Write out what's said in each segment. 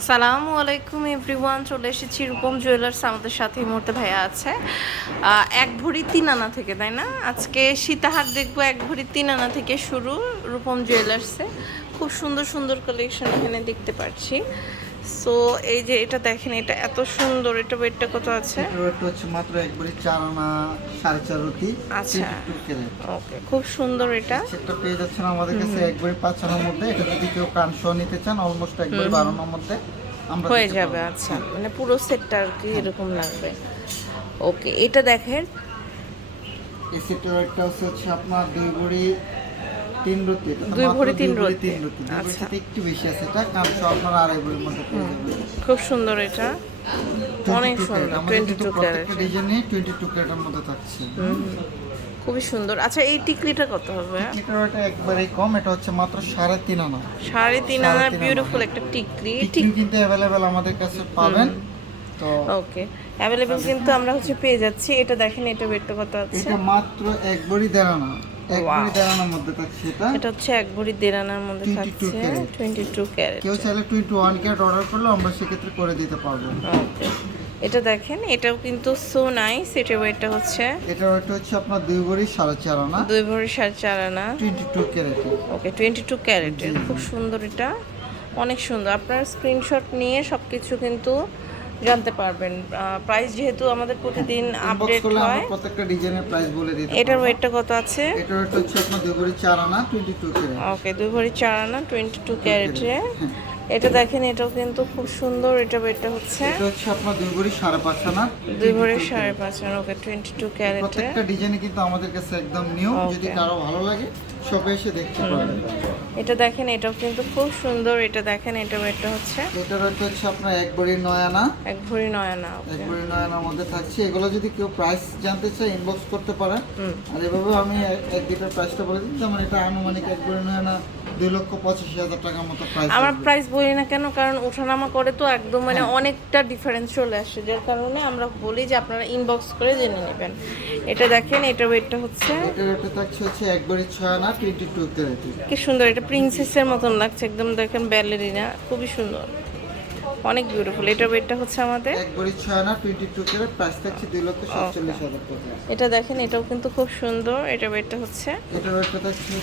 আসসালামু আলাইকুম এভরিওয়ান, চলে এসেছি রূপম জুয়েলার্স আমাদের সাথে এই মুহূর্তে ভাইয়া আছে। এক ভরি তিন আনা থেকে, তাই না? আজকে সীতাহার দেখব এক ভরি তিন আনা থেকে শুরু রূপম জুয়েলার্সে। খুব সুন্দর সুন্দর কালেকশন এখানে দেখতে পাচ্ছি। সো এই যে এটা দেখেন এটা এত সুন্দর এটা ওয়েটটা কত আছে? এটা ওয়েট হচ্ছে মাত্র একবারে চার আনা সাড়ে চার রুটি আচ্ছা। ওকে খুব সুন্দর এটা। সেটটা পেয়ে যাচ্ছেন আমাদের কাছে একবারে পাঁচ আনার মধ্যে। এটা যদি কেউ কান সহ নিতে চান অলমোস্ট একবারে বারো আনার মধ্যে আমরা হয়ে যাবে আচ্ছা। মানে পুরো সেটটা আর কি এরকম লাগবে। ওকে এটা দেখেন। এই সেটের ওয়েটটা হচ্ছে আপনার দুই ভরি তিন রুটি দুই ভরি তিন দুই তিন রুটি আচ্ছা। একটু বেশি আছে এটা সহ আপনার আড়াই ভরির পেয়ে যাবেন। খুব সুন্দর এটা। অনেক সুন্দর ক্যারেট। আমাদের টোয়েন্টি কিন্তু টু ক্যারেট। প্রত্যেকটা ডিজাইনে ক্যারেটের মধ্যে থাকছে। খুবই সুন্দর। আচ্ছা এই টিকলিটা কত হবে? এটার ওয়েট একবারেই কম এটা হচ্ছে মাত্র সাড়ে তিন আনা। সাড়ে তিন আনার বিউটিফুল একটা টিকলি। টিকলিও কিন্তু অ্যাভেলেবেল আমাদের কাছে পাবেন তো ওকে অ্যাভেলেবেল কিন্তু আমরা হচ্ছে পেয়ে যাচ্ছি। এটা দেখেন এটা ওয়েটটা কত আছে? এটা মাত্র একবারই মধ্যে থাকছে এটা। হচ্ছে এক ভরি দেড় আনার মধ্যে থাকছে। Twenty two carat. কেউ চাইলে টোয়েন্টি ওয়ান ক্যারেট অর্ডার করলে আমরা সেক্ষেত্রে করে দিতে পারব। ওকে এটা দেখেন এটাও কিন্তু সো নাইস এটা ওয়েটটা হচ্ছে এটা হচ্ছে আপনার দুই ভরি সাড়ে চার আনা। দুই ভরি সাড়ে চার আনা। Twenty two carat okay twenty two খুব সুন্দর এটা। অনেক সুন্দর। আপনার স্ক্রিনশট নিয়ে সব কিছু কিন্তু জানতে পারবেন। প্রাইস যেহেতু আমাদের প্রতিদিন আপডেট হয় প্রত্যেকটা ডিজাইনের প্রাইস বলে দিতে এটার ওয়েটটা কত আছে? এটার ওয়েট হচ্ছে আপনার দুই ভরি চার আনা টোয়েন্টি টু ক্যারেট ওকে দুই ভরি চার আনা টোয়েন্টি টু ক্যারেটে এটা দেখেন এটাও কিন্তু খুব সুন্দর এটা ওয়েটটা হচ্ছে এটা হচ্ছে আপনার দুই ভরি সাড়ে পাঁচ আনা। দুই ভরি সাড়ে পাঁচ আনা ওকে টোয়েন্টি টু ক্যারেটে প্রত্যেকটা ডিজাইনে কিন্তু আমাদের কাছে একদম নিউ যদি কারও ভালো লাগে সবে এসে দেখতে পারবেন। এটা দেখেন এটাও কিন্তু খুব সুন্দর এটা দেখেন এটা ওয়েটটা হচ্ছে এটা ওইটা হচ্ছে আপনার এক ভরি নয় আনা। এক ভরি নয় আনা এক ভরি নয় আনার মধ্যে থাকছে। এগুলো যদি কেউ প্রাইস জানতে চায় ইনবক্স করতে পারেন। আর এভাবে আমি এক- এক দুটার প্রাইসটা বলে দিই যেমন এটা আনুমানিক এক ভরি নয় আনা দুই লক্ষ পঁচাশি হাজার টাকার মতো প্রাইস আমার প্রাইস বলি না কেন? কারণ ওঠানামা করে তো একদম মানে অনেকটা ডিফারেন্স চলে আসে যার কারণে আমরা বলি যে আপনারা ইনবক্স করে জেনে নেবেন। এটা দেখেন এটা ওয়েটটা হচ্ছে এটা ওটা থাকছে হচ্ছে একবারে ছয় আনা টোয়েন্টি টু কি সুন্দর এটা প্রিন্সেসের মতন লাগছে একদম দেখেন ব্যালেরিনা খুবই সুন্দর। অনেক বিউটিফুল এটা ওয়েটটা হচ্ছে আমাদের? এক ভরি ছয় আনা টোয়েন্টি টু ক্যারেট প্রাইস থাকছে দুই লক্ষ সাতচল্লিশ হাজার টাকা। এটা দেখেন এটাও কিন্তু খুব সুন্দর। এটা ওয়েটটা হচ্ছে? এটার ওটা হচ্ছে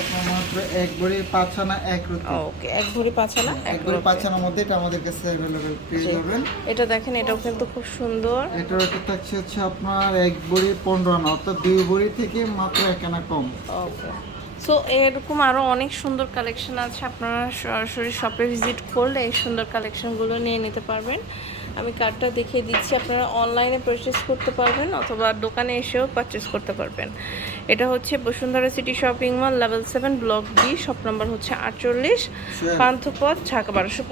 আপনার মাত্র এক ভরি পাঁচ আনা এক রুটি ওকে এক ভরি পাঁচ আনা এক ভরি পাঁচ আনার মধ্যে এটা আমাদের কাছে অ্যাভেলেবেল পেয়ে যাবেন। এটা দেখেন এটাও কিন্তু খুব সুন্দর। ওটা থাকছে হচ্ছে আপনার এক ভরি পনেরো আনা অর্থাৎ দুই ভরি থেকে মাত্র এক আনা কম। ওকে সো এরকম আরও অনেক সুন্দর কালেকশন আছে। আপনারা সরাসরি শপে ভিজিট করলে এই সুন্দর কালেকশনগুলো নিয়ে নিতে পারবেন। আমি কার্ডটা দেখিয়ে দিচ্ছি। আপনারা অনলাইনে পারচেস করতে পারবেন অথবা দোকানে এসেও পারচেস করতে পারবেন। এটা হচ্ছে Bashundhara city shopping mall level seven block B shop number হচ্ছে আটচল্লিশ পান্থপথ ঢাকা বারোশো